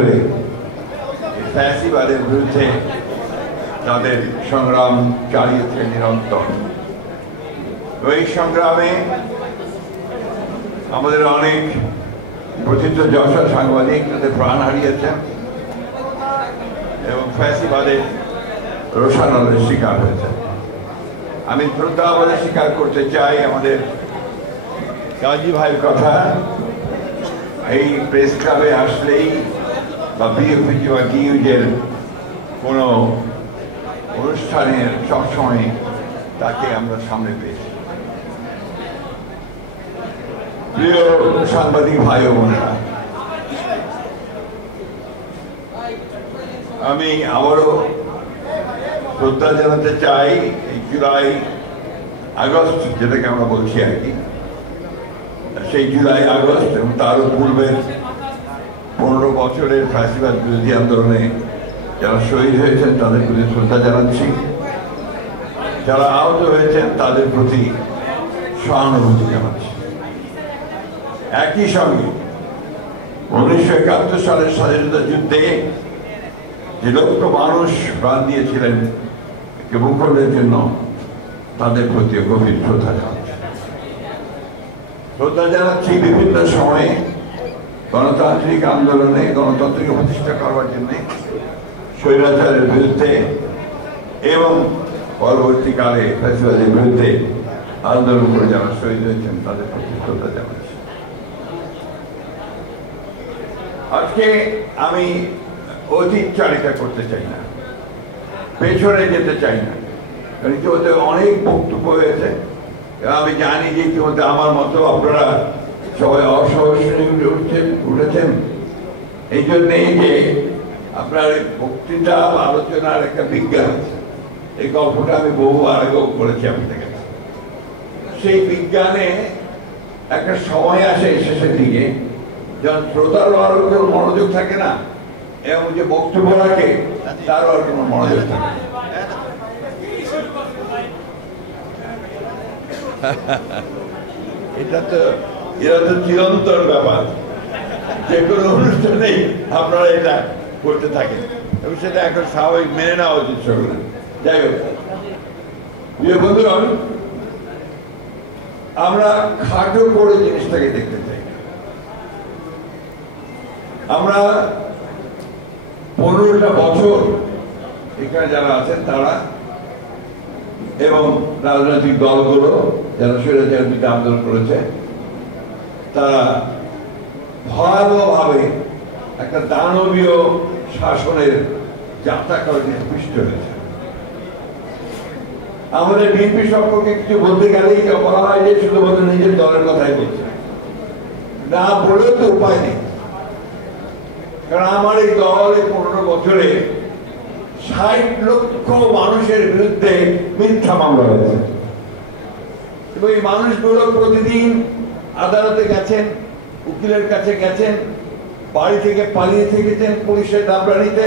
ধরে ফ্যাসিবাদের বিরুদ্ধে তাদের সংগ্রাম চালিয়েছে নিরন্তর। এই সংগ্রামে আমাদের অনেক প্রথিত যশা সাংবাদিক তাদের প্রাণ হারিয়েছেন এবং ফ্যাসিবাদের রোষানলের শিকার হয়েছে। আমি শ্রদ্ধাভাবে স্বীকার করতে চাই আমাদের কাজী ভাইয়ের কথা। এই প্রেস ক্লাবে আসলেই বা বিএফপি বা ডিইউজের কোনো অনুষ্ঠানে সবসময় তাকে আমরা সামনে পেয়েছি। প্রিয় সাংবাদিক ভাই ও বোনেরা, আমি আবারও শ্রদ্ধা জানাতে চাই এই জুলাই আগস্ট যেটাকে আমরা বলছি আর কি, সেই জুলাই আগস্ট এবং তারও পূর্বের 15 বছরের ফ্যাসিবাদ বিরোধী আন্দোলনে যারা শহীদ হয়েছেন তাদের প্রতি শ্রদ্ধা জানাচ্ছি, যারা আহত হয়েছেন তাদের প্রতি সহানুভূতি জানাচ্ছি। একই সঙ্গে 1971 সালের স্বাধীনতা যুদ্ধে যে লক্ষ মানুষ প্রাণ দিয়েছিলেন ভূখণ্ডের জন্য তাদের প্রতি গভীর শ্রদ্ধা জানাচ্ছি। শ্রদ্ধা জানাচ্ছি বিভিন্ন সময়ে গণতান্ত্রিক আন্দোলনে গণতন্ত্রকে প্রতিষ্ঠা করার জন্য স্বৈরাচারের বিরুদ্ধে এবং পরবর্তীকালে ফ্যাসিবাদের বিরুদ্ধে আন্দোলন করে যারা শহীদ হয়েছেন তাদের প্রতি শ্রদ্ধা জানাচ্ছি। আজকে আমি অতীত চালিকা করতে চাই না, পেছনে যেতে চাই না, কারণ ইতিমধ্যে অনেক বক্তব্য হয়েছে। আমি জানি যে ইতিমধ্যে আমার মতো আপনারা সবাই অসহনীয় উঠেছেন। এই জন্যেই যে আপনার বক্তৃতা আলোচনার একটা বিজ্ঞান আছে, এই গল্পটা আমি বহু আগেও করেছি আপনাদের কাছে। সেই বিজ্ঞানে একটা সময় আসে শেষের দিকে যখন শ্রোতারও আর কোনো মনোযোগ থাকে না এবং যে বক্তব্য রাখে তারও আর কোনো মনোযোগ থাকে না। এটা তো চিরন্তন ব্যাপার, যে কোনো অনুষ্ঠানেই আপনারা এটা করতে থাকেন এবং সেটা এখন স্বাভাবিক মেনে নেওয়া উচিত সকলে। যাই হোক, প্রিয় বন্ধুগণ, আমরা খাটো করে জিনিসটাকে দেখতে চাই। আমরা 15টা বছর এখানে যারা আছেন তারা এবং রাজনৈতিক দলগুলো যারা স্বৈরাচারের বিরুদ্ধে আন্দোলন করেছে তারা ভয়াবহভাবে একটা দানবীয় শাসনের যাত্রা করে পৃষ্ঠ হয়েছে। আমাদের বিএনপি সম্পর্কে কিছু বলতে গেলেই বলা হয় যে শুধুমাত্র নিজের দলের কথাই বলছে, না বলেও তো উপায় নেই। কারণ আমার এই দল এই 15 বছরে 60 লক্ষ মানুষের বিরুদ্ধে মিথ্যা মামলা হয়েছে এবং এই মানুষগুলো প্রতিদিন আদালতে গেছেন, উকিলের কাছে গেছেন, বাড়ি থেকে পালিয়ে থেকেছেন পুলিশের দাবরানিতে,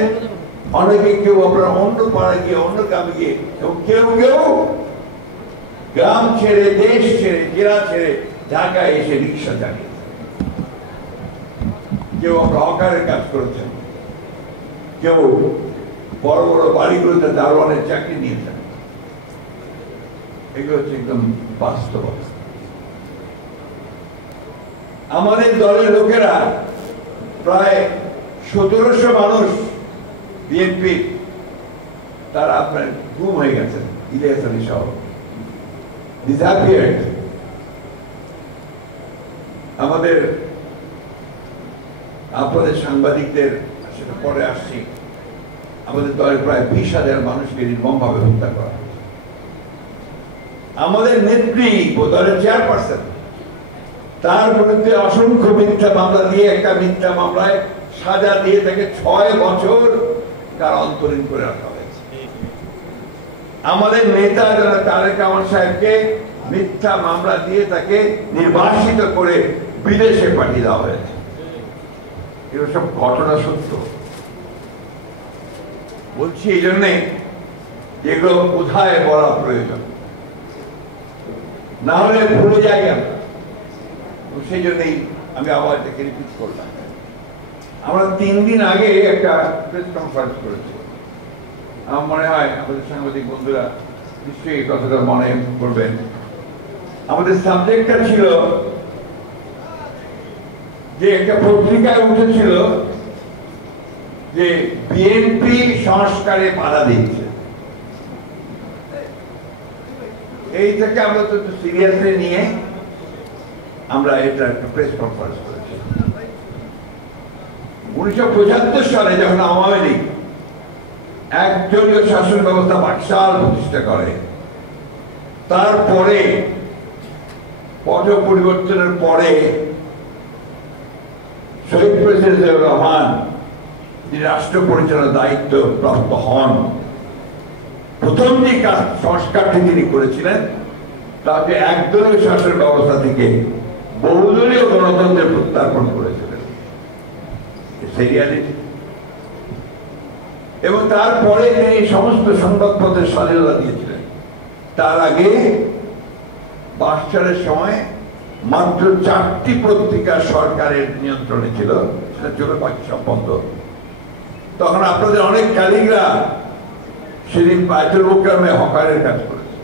অনেকে কেউ আপনার অন্য পাড়ায় গিয়ে অন্য গ্রামে গিয়ে এবং কেউ কেউ গ্রাম ছেড়ে দেশ ছেড়ে জেলা ছেড়ে ঢাকায় এসে রিক্সা চালিয়ে, কেউ আমরা হকারের কাজ করেছেন, কেউ বড় বড় বাড়িগুলোতে দারোয়ানের চাকরি নিয়েছেন। এগুলো হচ্ছে একদম বাস্তবতা। আমাদের দলের লোকেরা প্রায় 1700 মানুষ বিএনপি তারা আপনার গুম হয়ে গেছেন, ইলিয়াস আলী সহ ডিসঅ্যাপিয়ার্ড। আমাদের আপনাদের সাংবাদিকদের সেটা পরে আসছি, আমাদের দলের প্রায় 20,000 মানুষকে নির্মমভাবে হত্যা করা হয়েছে। আমাদের নেত্রী দলের চেয়ারপারসন তার বিরুদ্ধে অসংখ্য মিথ্যা মামলা দিয়ে একটা মিথ্যা মামলায় সাজা দিয়ে তাকে 6 বছর কার অন্তরীণ করে রাখা হয়েছে। আমাদের নেতা যারা তারেক রহমান সাহেবকে মিথ্যা মামলা দিয়ে তাকে নির্বাসিত করে বিদেশে পাঠিয়ে দেওয়া হয়েছে। এগুলো সব ঘটনা সত্য বলছি এই জন্যে যেগুলো কোথায় বলা প্রয়োজন, না হলে ভুলে যাই আমরা। সেই জন্যই আমি আবার এটাকে রিপিট করলাম। আমরা 3 দিন আগে একটা প্রেস কনফারেন্স করেছি। আমার মনে হয় আমাদের সাংবাদিক বন্ধুরা নিশ্চয়ই এই কথাটা মনে করবেন। আমাদের সাবজেক্টটা ছিল যে একটা পত্রিকায় উঠেছিল যে বিএনপি সংস্কারে বাধা দিচ্ছে। এই থেকে আমরা তো সিরিয়াসলি নিয়ে আমরা এটা একটা প্রেস কনফারেন্স করেছি। 1975 সালে যখন আওয়ামী লীগ একদলীয় শাসন ব্যবস্থা বাকশাল প্রতিষ্ঠা করে, তারপরে পট পরিবর্তনের পরে শহীদ প্রেসিডেন্ট জিয়াউর রহমান যিনি রাষ্ট্র পরিচালনার দায়িত্ব প্রাপ্ত হন, প্রথম যে কাজ সংস্কারটি তিনি করেছিলেন তাকে একদলীয় শাসন ব্যবস্থা থেকে বহুদলীয় গণতন্ত্রে প্রত্যার্পণ করেছিলেন, এবং তারপরে তিনি সমস্ত সংবাদপত্রের স্বাধীনতা দিয়েছিলেন। তার আগে 22 সালের সময় মাত্র 4টি পত্রিকা সরকারের নিয়ন্ত্রণে ছিল, সেটা ছিল বাকি সব বন্ধ। তখন আপনাদের অনেক কালিগরা সেদিন বায়তুল মুকাররমে হকারের কাজ করেছে।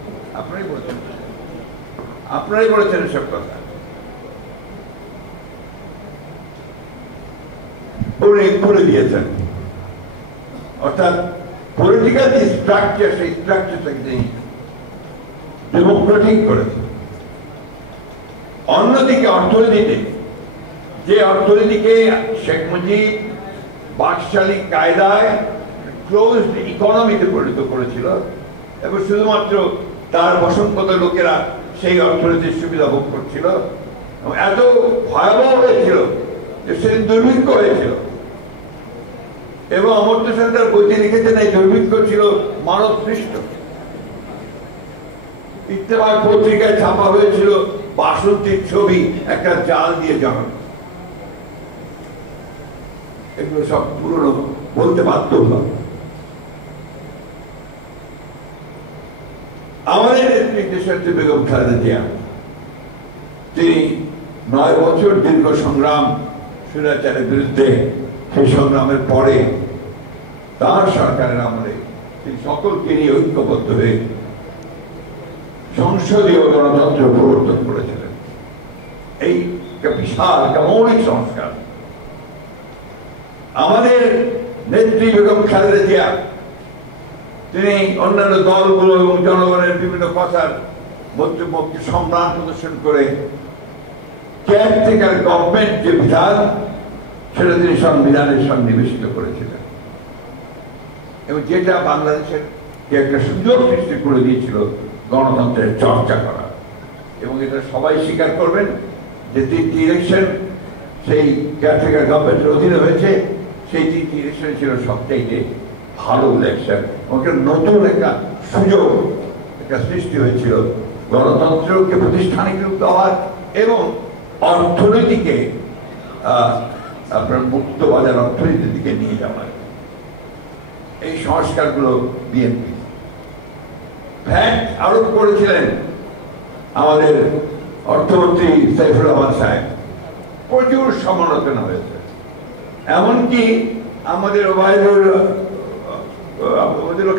আপনারাই বলেছেন এসব কথা। উনি করে দিয়েছেন, অর্থাৎ পলিটিক্যাল যে স্ট্রাকচার, সেই স্ট্রাকচারটাকে তিনি ডেমোক্রেটিক করেছেন। অন্যদিকে অর্থনীতিতে, যে অর্থনীতিকে শেখ মুজিব বাকশালী কায়দায় ক্লোজড ইকোনমিতে পরিণত করেছিল এবং শুধুমাত্র তার বসন্তগত লোকেরা সেই অর্থনীতির সুবিধা ভোগ করছিল, এত ভয়াবহ হয়েছিল যে সেদিন দুর্ভিক্ষ হয়েছিল। এবং অমর্ত্য সেন তার বইতে লিখেছেন এই দুর্ভিক্ষ ছিল মানব সৃষ্ট। ইত্তেফাক পত্রিকায় ছাপা হয়েছিল বাসন্তীর ছবি একটা জাল দিয়ে জড়ানো। এগুলো সব পুরনো, বলতে বাধ্য হলাম। আমাদের নেত্রী দেশনেত্রী বেগম খালেদা জিয়া, তিনি 9 বছর দীর্ঘ সংগ্রাম স্বৈরাচারের বিরুদ্ধে, সেই সংগ্রামের পরে তার সরকারের আমলে তিনি সকলকে নিয়ে ঐক্যবদ্ধ হয়ে সংসদীয় গণতন্ত্র প্রবর্তন করেছিলেন। এই বিশাল মৌলিক সংস্কার আমাদের নেত্রী বেগম খালেদা জিয়া, তিনি অন্যান্য দলগুলো এবং জনগণের বিভিন্ন কথার মধ্যে সম্মান প্রদর্শন করে কেয়ারটেকার গভর্নমেন্ট যে বিধান, সেটা তিনি সংবিধানের সন্নিবেশিত করেছিলেন, এবং যেটা বাংলাদেশের একটা সুযোগ সৃষ্টি করে দিয়েছিল গণতন্ত্রের চর্চা করা। এবং এটা সবাই স্বীকার করবেন যে 3টি ইলেকশন সেই কেয়ারটেকার গভর্নমেন্টের অধীনে হয়েছে, সেই 3টি ইলেকশন ছিল সবচাইতে ভালো ইলেকশন। ওকে নতুন একটা সুযোগ একটা সৃষ্টি হয়েছিল গণতন্ত্রকে প্রতিষ্ঠানিক রূপ দেওয়ার এবং অর্থনীতিকে আপনার মুক্ত বাজার অর্থনীতির দিকে নিয়ে যাওয়ার। এই সংস্কারগুলো বিএনপি ভ্যাট আরোপ করেছিলেন আমাদের অর্থমন্ত্রী সাইফুর রহমান সাহেব, প্রচুর সমালোচনা হয়েছে। এমনকি আমাদের ওবায়দুল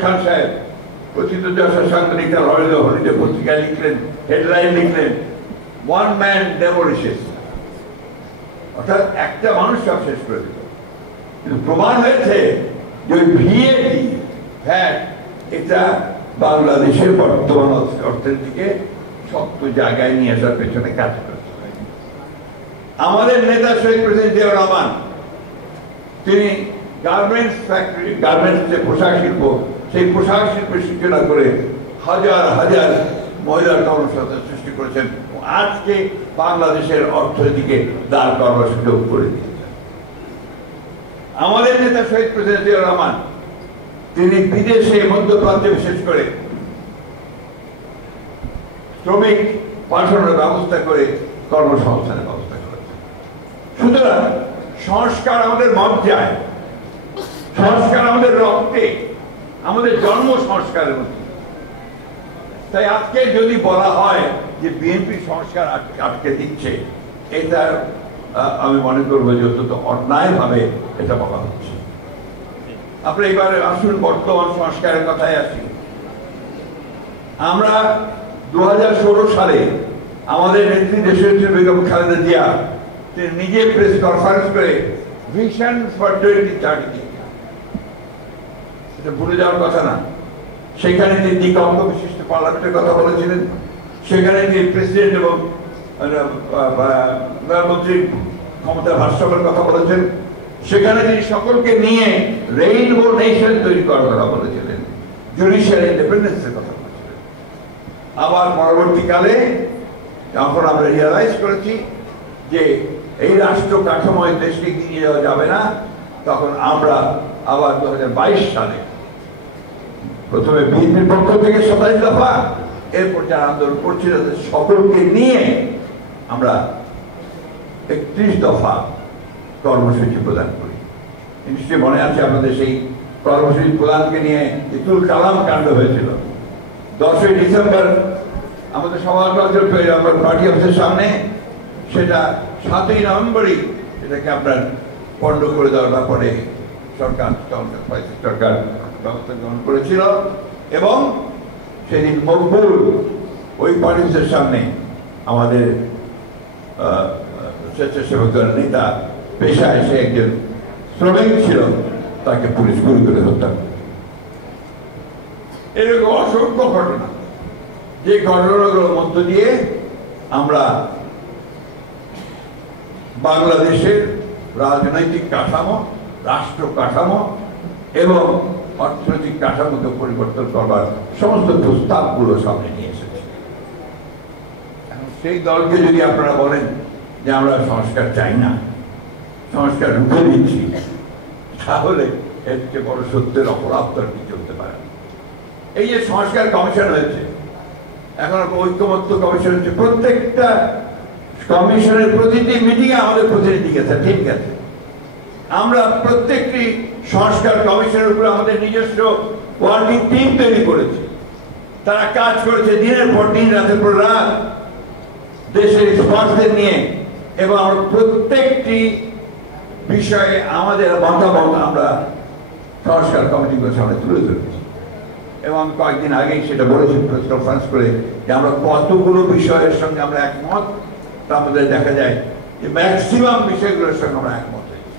খান সাহেব, প্রথিত যশোর সাংবাদিক হলিডে পত্রিকায় লিখলেন, হেডলাইন লিখলেন, ওয়ান ম্যান ডেমোলিশেস, অর্থাৎ একটা মানুষ সব শেষ করে দিল। কিন্তু প্রমাণ হয়েছে যে ওই ভিএটি ভ্যাট, এটা বাংলাদেশের বর্তমান অর্থনীতিকে শক্ত জায়গায় নিয়ে আসার পেছনে কাজ করেছে। আমাদের নেতা শহীদ প্রেসিডেন্ট জিয়াউর রহমান, তিনি গার্মেন্টস ফ্যাক্টরি, গার্মেন্টস যে পোশাক শিল্প, সেই পোশাক শিল্পের সূচনা করে হাজার হাজার মহিলার কর্মসংস্থান সৃষ্টি করেছেন। আজকে বাংলাদেশের অর্থনীতিকে দাঁড় করার সুযোগ করে দিয়েছেন। আমাদের নেতা শহীদ প্রেসিডেন্ট জিয়াউর রহমান, তিনি বিদেশে, মধ্যপ্রাচ্যে বিশেষ করে শ্রমিক পাঠানোর ব্যবস্থা করে কর্মসংস্থানের ব্যবস্থা করেছেন। সুতরাং সংস্কার আমাদের মজ্জায়, সংস্কার আমাদের রক্তে, আমাদের জন্ম সংস্কারের মধ্যে। তাই আজকে যদি বলা হয় যে বিএনপি সংস্কার আটকে দিচ্ছে, এটার আমি মনে করবো যে অত্যন্ত অন্যায়ভাবে এটা বলা হচ্ছে। আপনি এবারে আসুন বর্তমান সংস্কারের কথায় আসি। আমরা 2016 সালে আমাদের নেত্রী দেশনেত্রী বেগম খালেদা জিয়া তিনি নিজে প্রেস কনফারেন্স করে ভিশন ফর 2030 এটা ভুলে যাওয়ার কথা না। সেখানে তিনি দ্বিকক্ষ বিশিষ্ট পার্লামেন্টের কথা বলেছিলেন, সেখানে তিনি প্রেসিডেন্ট এবং প্রধানমন্ত্রীর ক্ষমতার ভারসাম্যের কথা বলেছেন, সেখানে তিনি সকলকে নিয়ে রেইনবো নেশন তৈরি করার কথা বলেছিলেন, জুডিশিয়াল ইন্ডিপেন্ডেন্সের কথা বলেছিলেন। আবার পরবর্তীকালে যখন আমরা রিয়ালাইজ করেছি যে এই রাষ্ট্র কাঠামোয় দেশকে এগিয়ে যাওয়া যাবে না, তখন আমরা আবার 2022 সালে প্রথমে বিএনপির পক্ষ থেকে 27 দফা, এরপর যারা আন্দোলন করছিল সকলকে নিয়ে আমরা 31 দফা কর্মসূচি প্রদান করি। নিশ্চয়ই মনে আছে আপনাদের সেই কর্মসূচি প্রদানকে নিয়ে ইতুল কালাম কাণ্ড হয়েছিল। 10ই ডিসেম্বর আমাদের সমাজবাদী পার্টি অফিসের সামনে, সেটা 7ই নভেম্বরই এটাকে আপনার পণ্ড করে দেওয়ার ব্যাপারে সরকার ব্যবস্থা গ্রহণ করেছিল এবং সেদিন মকবুল ওই পার্টি অফিসের সামনে আমাদের স্বেচ্ছাসেবক দলের নেতা, পেশায় সে একজন শ্রমিক ছিল, তাকে পুলিশ গুলি করে হত্যা করে। এরকম অসংখ্য ঘটনা, যে ঘটনাগুলোর মধ্য দিয়ে আমরা বাংলাদেশের রাজনৈতিক কাঠামো, রাষ্ট্র কাঠামো এবং অর্থনৈতিক কাঠামোকে পরিবর্তন করবার সমস্ত প্রস্তাবগুলো সামনে নিয়ে এসেছে। সেই দলকে যদি আপনারা বলেন যে আমরা সংস্কার চাই না, সংস্কার রুখে দিচ্ছি, তাহলে এর চেয়ে বড় সত্যের অপরাধ কি চলতে পারে। এই যে সংস্কার কমিশন হয়েছে, এখন ঐক্যমত্য কমিশন হচ্ছে, প্রত্যেকটা কমিশনের প্রতিটি মিটিংয়ে আমাদের প্রতিনিধি গেছে, ঠিক আছে। আমরা প্রত্যেকটি সংস্কার কমিশনের উপরে আমাদের নিজস্ব ওয়ার্কিং টিম তৈরি করেছি। তারা কাজ করেছে দিনের পর দিন, রাতের পর রাত, দেশের স্পর্শদের নিয়ে, এবং আমরা প্রত্যেকটি বিষয়ে আমাদের মতামত আমরা সংস্কার কমিটিগুলোর সামনে তুলে ধরেছি। এবং কয়েকদিন আগেই সেটা বলেছি প্রেস কনফারেন্স করে যে আমরা কতগুলো বিষয়ের সঙ্গে আমরা একমত, তার মধ্যে দেখা যায় যে ম্যাক্সিমাম বিষয়গুলোর সঙ্গে আমরা একমত হয়েছি।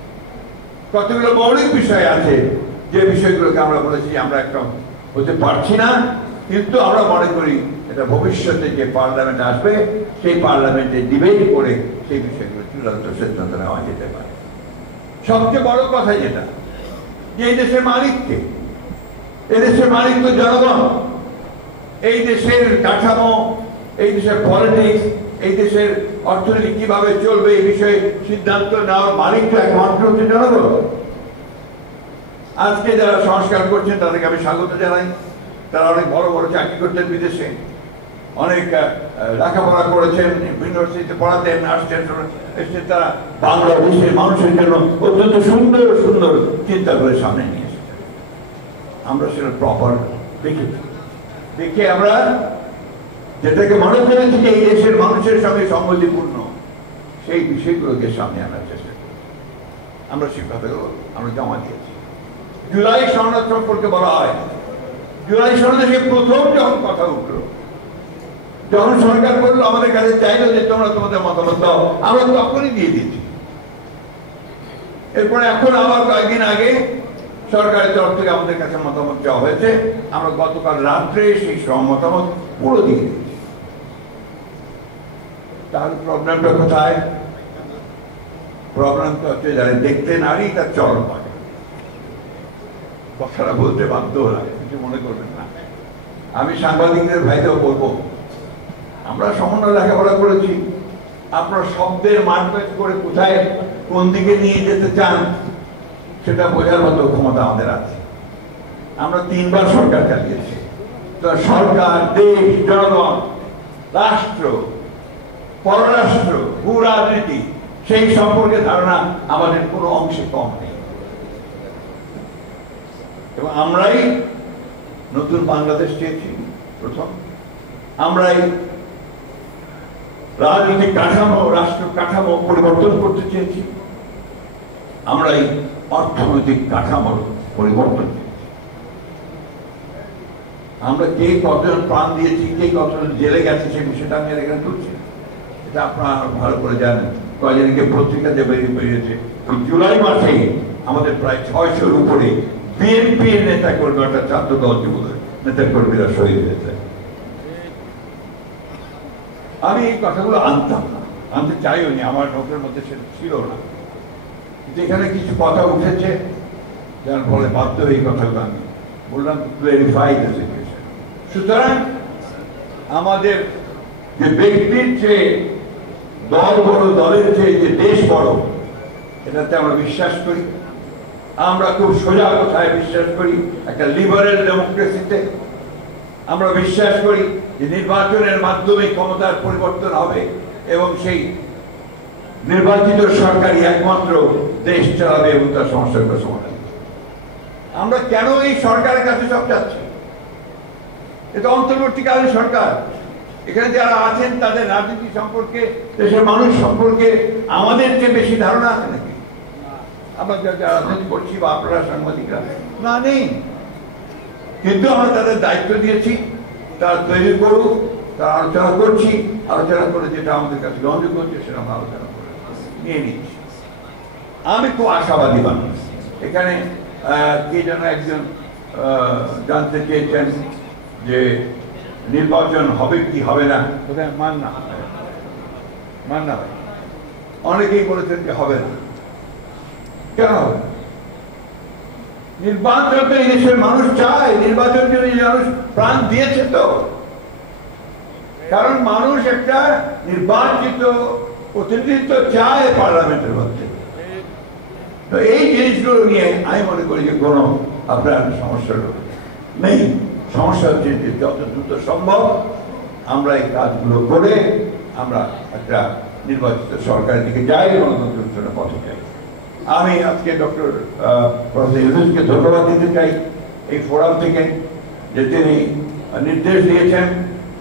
কতগুলো মৌলিক বিষয় আছে যে বিষয়গুলোকে আমরা বলেছি আমরা একদম হতে পারছি না, কিন্তু আমরা মনে করি এটা ভবিষ্যতে যে পার্লামেন্ট আসবে সেই পার্লামেন্টে ডিবেট করে সেই বিষয়গুলো চূড়ান্ত সিদ্ধান্ত নেওয়া যেতে পারে। সবচেয়ে বড় কথা যেটা, যে এই দেশের মালিককে, এদেশের মালিক তো জনগণ। এই দেশের কাঠামো, এই দেশের পলিটিক্স, এই দেশের অর্থনীতি কিভাবে চলবে এই বিষয়ে সিদ্ধান্ত নেওয়ার মালিক তো একমাত্র হচ্ছে জনগণ। আজকে যারা সংস্কার করছেন তাদেরকে আমি স্বাগত জানাই। তারা অনেক বড় বড় চাকরি করতেন বিদেশে, অনেক লেখাপড়া করেছেন, ইউনিভার্সিটিতে পড়াতেন, আসছেন, তারা বাংলাদেশের মানুষের জন্য অত্যন্ত সুন্দর সুন্দর চিন্তা করে সামনে নিয়ে এসেছেন। আমরা সেটা প্রপার দেখেছি, দেখে আমরা যেটাকে মনে করেছি যে এই দেশের মানুষের সঙ্গে সংগতিপূর্ণ, সেই বিষয়গুলোকে সামনে আনার চেষ্টা করি। আমরা সেই কথাগুলো আমরা জমা দিয়েছি। জুলাই সনদ সম্পর্কে বলা হয়, জুলাই সনদে সে প্রথম যখন কথা উঠল, যখন সরকার বললো আমাদের কাছে চাইলো যে তোমরা তোমাদের মতামত দাও, আমরা তখনই দিয়ে দিচ্ছি। এরপরে এখন আবার কয়েকদিন আগে সরকারের তরফ থেকে আমাদের কাছে মতামত চাওয়া হয়েছে, আমরা গতকাল রাত্রে সেই সব মতামত পুরো দিয়ে দিচ্ছি। তাহলে প্রবলেমটা কোথায়? প্রবলেমটা হচ্ছে যারা দেখতে নারী তার চরম পায়। কথাটা বলতে বাধ্য লাগে, কিছু মনে করবেন না। আমি সাংবাদিকদের ভাইদেরও বলবো, আমরা সামান্য লেখাপড়া করেছি, আপনার শব্দের মারপেট করে কোথায় কোন দিকে নিয়ে যেতে চান সেটা বোঝার মতো ক্ষমতা আমাদের আছে। আমরা 3 বার সরকার চালিয়েছি। তো সরকার, দেশ, জনগণ, রাষ্ট্র, পররাষ্ট্র, ভূ রাজনীতি, সেই সম্পর্কে ধারণা আমাদের কোনো অংশে কম নেই। এবং আমরাই নতুন বাংলাদেশ চেয়েছি প্রথম, আমরাই রাজনৈতিক কাঠামো, রাষ্ট্র কাঠামো পরিবর্তন করতে চেয়েছি, আমরা এই অর্থনৈতিক কাঠামোর পরিবর্তন চেয়েছি। আমরা কে কতজন প্রাণ দিয়েছি, কে কতজন জেলে গেছে, সে বিষয়টা আমি এখানে তুলছি না। এটা আপনারা ভালো করে জানেন। কয়েকজনকে পত্রিকাতে বেরিয়েছে জুলাই মাসে আমাদের প্রায় 600-র উপরে বিএনপির নেতা কর্মী, অর্থাৎ ছাত্র দল যুবদল নেতা কর্মীরা শহীদ হয়েছে। আমি এই কথাগুলো আনতাম না, আনতে চাইও নি, আমার নোটের মধ্যে সেটা ছিল না। যেখানে কিছু কথা উঠেছে যার ফলে বাধ্য হয়ে এই কথাগুলো আমি বললাম, ক্লেরিফাই দ্য সিচুয়েশন। সুতরাং আমাদের যে ব্যক্তির চেয়ে দল বড়, দলের চেয়ে যে দেশ বড়, এটাতে আমরা বিশ্বাস করি। আমরা খুব সোজা কথায় বিশ্বাস করি একটা লিবারেল ডেমোক্রেসিতে। আমরা বিশ্বাস করি যে নির্বাচনের মাধ্যমে ক্ষমতার পরিবর্তন হবে এবং সেই নির্বাচিত সরকারই একমাত্র দেশ চালাবে এবং তার সমস্যাগুলো সমাধান। আমরা কেন এই সরকারের কাছে সব যাচ্ছি? এটা অন্তর্বর্তীকালীন সরকার। এখানে যারা আছেন তাদের রাজনীতি সম্পর্কে, দেশের মানুষ সম্পর্কে আমাদের যে বেশি ধারণা আছে নাকি? আমরা যারা রাজনীতি করছি বা আপনারা সাংবাদিকরা, না, নেই। কিন্তু আমরা তাদের দায়িত্ব দিয়েছি, তারা তৈরি করুক, তারা আলোচনা করছি, আলোচনা করে যেটা আমাদের কাছে গ্রহণযোগ্য হচ্ছে সেটা আমরা আলোচনা করে নিয়ে নিচ্ছি। আমি খুব আশাবাদী মানুষ। এখানে কে যেন একজন জানতে চেয়েছেন যে নির্বাচন হবে কি হবে না, কোথায় মান্না ভাই অনেকেই বলেছেন যে হবে না। কেন হবে? নির্বাচন তো এই দেশের মানুষ চায়, নির্বাচন জন্য মানুষ প্রাণ দিয়েছে তো। কারণ মানুষ একটা নির্বাচিত প্রতিনিধিত্ব চায় পার্লামেন্টের মধ্যে। তো এই জিনিসগুলো নিয়ে আমি মনে করি যে কোনো আপনার সমস্যা নেই। সমস্যা হচ্ছে যে যত দ্রুত সম্ভব আমরা এই কাজগুলো করে আমরা একটা নির্বাচিত সরকারের দিকে যাই, গণতন্ত্রের পথে যাই। আমি আজকে ডক্টর প্রফেসর ইউনূসকে ধন্যবাদ দিতে চাই এই ফোরাম থেকে, যে তিনি নির্দেশ দিয়েছেন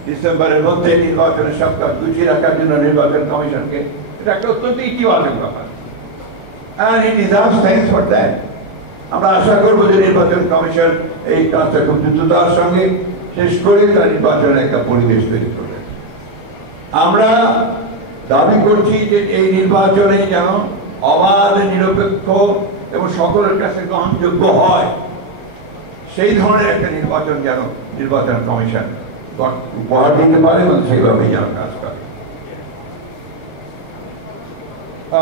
ডিসেম্বরের মধ্যে নির্বাচনের সব কাজ গুছিয়ে রাখার জন্য নির্বাচন কমিশনকে। এটা একটা অত্যন্ত ইতিবাচক ব্যাপার, and he deserves thanks for that. আমরা আশা করবো যে নির্বাচন কমিশন এই কাজটা খুব দ্রুততার সঙ্গে শেষ করে তার নির্বাচনের একটা পরিবেশ তৈরি করবে। আমরা দাবি করছি যে এই নির্বাচনে যেন অবাধ, নিরপেক্ষ এবং সকলের কাছে গ্রহণযোগ্য হয়, সেই ধরনের একটা নির্বাচন যেন নির্বাচন কমিশন উপহার দিতে পারে এবং সেইভাবেই যেন কাজ করে।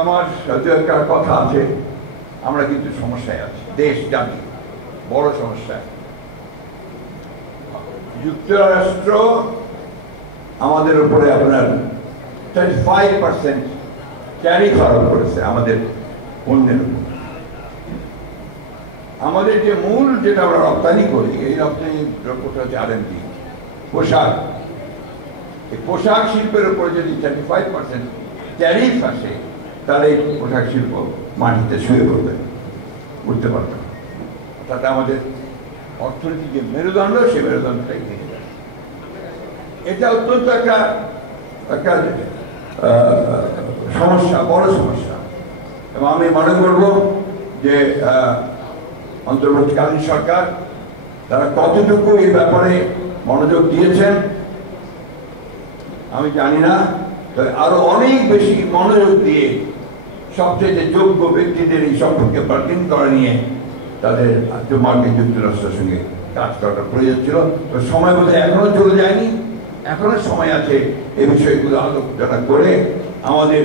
আমার সাথে একটা কথা আছে, আমরা কিন্তু সমস্যায় আছি, দেশ জাতি বড় সমস্যায়। যুক্তরাষ্ট্র আমাদের উপরে আপনার 35% ট্যারিফ আরোপ করেছে আমাদের পণ্যের উপর। আমাদের যে মূল যেটা আমরা রপ্তানি করি, এই রপ্তানি দ্রব্যটা হচ্ছে R&D, পোশাক। এই পোশাক শিল্পের উপরে যদি 35% ট্যারিফ আসে, তাহলে এই পোশাক শিল্প মাটিতে শুয়ে পড়বে, উঠতে পারবে না। তাতে আমাদের অর্থনীতির যে মেরুদণ্ড, সে মেরুদণ্ডটাই ভেঙে যাবে। এটা অত্যন্ত একটা সমস্যা, বড় সমস্যা। এবং আমি মনে করব যে অন্তর্বর্তীকালীন সরকার তারা কতটুকু এই ব্যাপারে মনোযোগ দিয়েছেন আমি জানি না, তবে আরো অনেক বেশি মনোযোগ দিয়ে সবচেয়ে যোগ্য ব্যক্তিদের এই সম্পর্কে বার্গেন করা নিয়ে তাদের মার্কিন যুক্তরাষ্ট্রের সঙ্গে কাজ করাটা প্রয়োজন ছিল। তো সময় বোধহয় এখনো চলে যায়নি, এখনো সময় আছে এই বিষয়গুলো আলোচনা করে আমাদের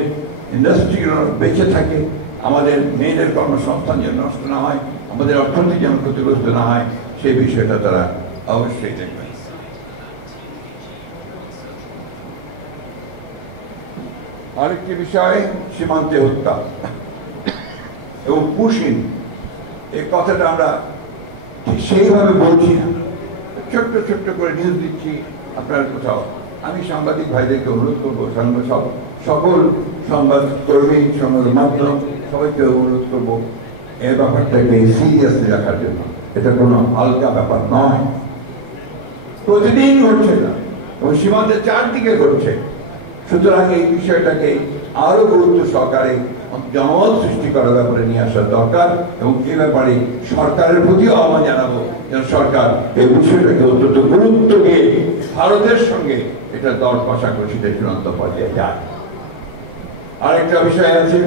ইন্ডাস্ট্রিগুলো বেঁচে থাকে, আমাদের মেয়েদের কর্মসংস্থান যেন নষ্ট না হয়, আমাদের অর্থনীতি যেন ক্ষতিগ্রস্ত না হয়, সেই বিষয়টা তারা অবশ্যই দেখবেন। আরেকটি বিষয় সীমান্তে হত্যা এবং পুশিং, এই কথাটা আমরা ঠিক সেইভাবে বলছি না, ছোট্ট ছোট্ট করে নিউজ দিচ্ছি আপনার কোথাও। আমি সাংবাদিক ভাইদেরকে অনুরোধ করবো, সকল সংবাদকর্মী, সংবাদ মাধ্যম সবাইকে অনুরোধ করবো এই ব্যাপারটাকে সিরিয়াসলি রাখার জন্য। এটা কোনো হালকা ব্যাপার নয়, প্রতিদিন ঘটছে না এবং সীমান্তের চারদিকে ঘটছে। সুতরাং এই বিষয়টাকে আরো গুরুত্ব সহকারে জনমত সৃষ্টি করার ব্যাপারে নিয়ে আসা দরকার, এবং এ ব্যাপারে সরকারের প্রতিও আহ্বান জানাবো যেন সরকার এই বিষয়টাকে অত্যন্ত গুরুত্ব দিয়ে ভারতের সঙ্গে এটা দর কষাকষিতে চূড়ান্ত পর্যায়ে যায়। আরেকটা বিষয় আছে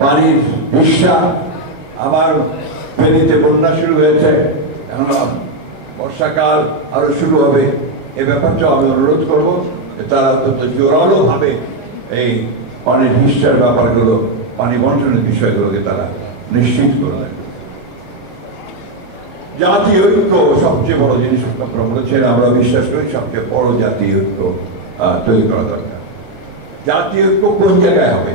পানির হিস্সা। আবার ফেনীতে বন্যা শুরু হয়েছে, এখন বর্ষাকাল আরো শুরু হবে। এ ব্যাপারটাও আমি অনুরোধ করবো যে তারা অত্যন্ত জোরালো ভাবে এই পানির হিস্সার ব্যাপারগুলো, পানি বন্টনের বিষয়গুলোকে তারা নিশ্চিত করবেন। জাতীয় ঐক্য সবচেয়ে বড় জিনিস আপনারা বলেছেন, আমরা বিশ্বাস করি সবচেয়ে বড় জাতীয় ঐক্য তৈরি করা দরকার। জাতীয় ঐক্য কোন জায়গায় হবে?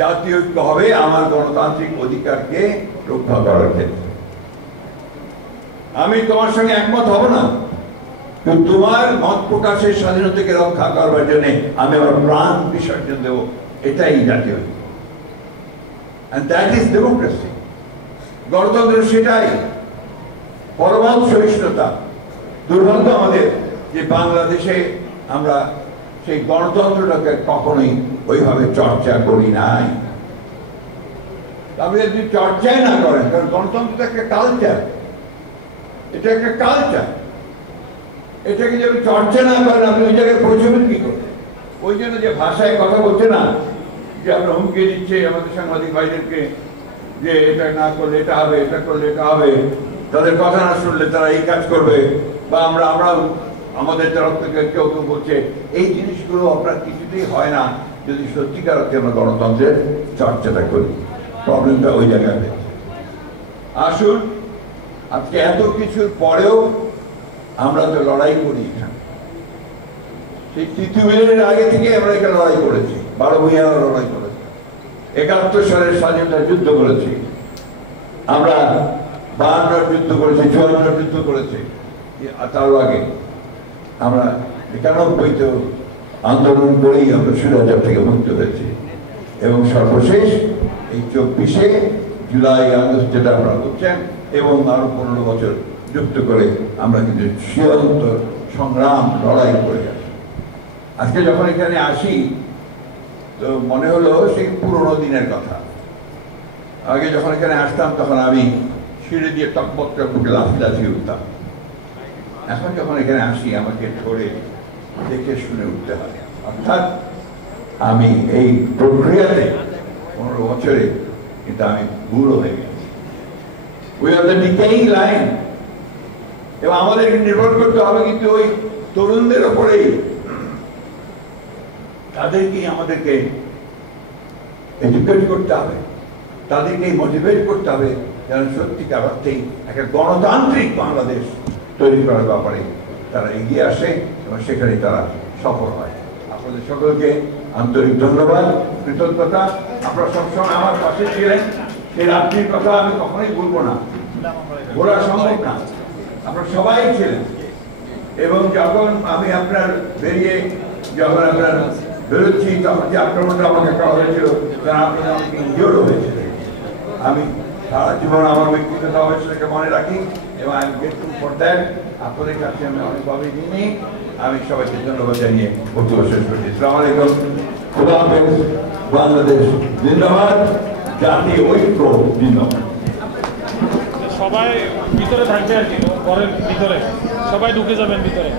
জাতীয় ঐক্য হবে আমার গণতান্ত্রিক অধিকারকে রক্ষা করার ক্ষেত্রে। আমি তোমার সঙ্গে একমত হব না, কিন্তু তোমার মত প্রকাশের স্বাধীনতাকে রক্ষা করবার জন্য আমি আমার প্রাণ বিসর্জন দেব, এটাই জাতীয় ঐক্য। And that is democracy. গণতন্ত্র সেটাই, পরমত সহিষ্ণুতা। দুর্ভাগ্য আমাদের যে বাংলাদেশে আমরা সেই গণতন্ত্রটাকে কখনোই ওইভাবে চর্চা করি নাই। আপনি যদি চর্চাই না করেন, কারণ গণতন্ত্র একটা কালচার, এটা একটা কালচার, এটাকে যদি চর্চা না করেন আপনি ওই জায়গায় পৌঁছবেন কি করে? ওই জন্য যে ভাষায় কথা বলছে না, যে আমরা হুমকি দিচ্ছে আমাদের সাংবাদিক ভাইদেরকে যে এটা না করলে এটা হবে, এটা করলে এটা হবে, তাদের কথা না শুনলে তারা এই কাজ করবে, বা আমরা আমাদের তরফ থেকে কেউ কেউ বলছে, এই জিনিসগুলো আপনার কিছুতেই হয় না যদি সত্যিকার অর্থে আমরা গণতন্ত্রের চর্চাটা করি। প্রবলেমটা ওই জায়গায়। আসুন, আজকে এত কিছুর পরেও আমরা তো লড়াই করি এখানে। সেই তৃতীয় আগে থেকে আমরা এখানে লড়াই করেছি, 12 ভূঁইয়ারা লড়াই করেছি, 71 সালের স্বাধীনতা যুদ্ধ করেছি, আমরা 52 যুদ্ধ করেছি, 54 যুদ্ধ করেছি, তার আগে আমরা 91 আন্দোলন করেই আমরা স্বৈরাচার থেকে মুক্ত হয়েছি, এবং সর্বশেষ এই 24 জুলাই আগস্ট যেটা আপনারা করছেন, এবং আরো 15 বছর যুক্ত করে আমরা কিন্তু সীমান্ত সংগ্রাম লড়াই করে গেছি। আজকে যখন এখানে আসি তো মনে হলো সেই পুরোনো দিনের কথা। আগে যখন এখানে আসতাম তখন আমি সিঁড়ি দিয়ে টকবক টকবকে লাফিয়ে উঠতাম। এখন যখন এখানে আসি আমাকে ধরে দেখে শুনে উঠতে হয়। অর্থাৎ আমি এই প্রক্রিয়াতে 15 বছরে কিন্তু আমি বুড়ো হয়ে গেছি। We are the decaying line, এবং আমাদেরকে নির্ভর করতে হবে কিন্তু ওই তরুণদের ওপরেই। তাদেরকেই আমাদেরকে এডুকেট করতে হবে, তাদেরকেই মোটিভেট করতে হবে যেন সত্যিকার অর্থেই একটা গণতান্ত্রিক বাংলাদেশ তৈরি করার ব্যাপারে তারা এগিয়ে আসে এবং সেখানে তারা সফল হয়। আপনাদের সকলকে আন্তরিক ধন্যবাদ, কৃতজ্ঞতা। আপনারা সবসময় আমার পাশে ছিলেন, সেই রাত্রির কথা আমি কখনোই ভুলবো না, বলা সম্ভব না। আপনারা সবাই ছিলেন, এবং যখন আমি আপনার যখন আপনার বেরোচ্ছি তখন যে আক্রমণটা আমাকে করা হয়েছিল তারা আপনারা আমাকে ইনজিওর্ড হয়েছিলেন। আমি সারা জীবন আমার ব্যক্তিগত অবস্থাকে মনে রাখি, এবং আমি গ্রেটফুল ফর দ্যাট। আপনাদের কাছে আমি অনেকভাবে ঋণী। আমি সবাইকে ধন্যবাদ জানিয়ে বক্তব্য শেষ করছি। আসসালামু আলাইকুম, খুদা হাফেজ, বাংলাদেশ জিন্দাবাদ, জাতীয় ঐক্য জিন্দাবাদ। সবাই ভিতরে থাকবে আর কি, ঘরের ভিতরে সবাই ঢুকে যাবেন ভিতরে।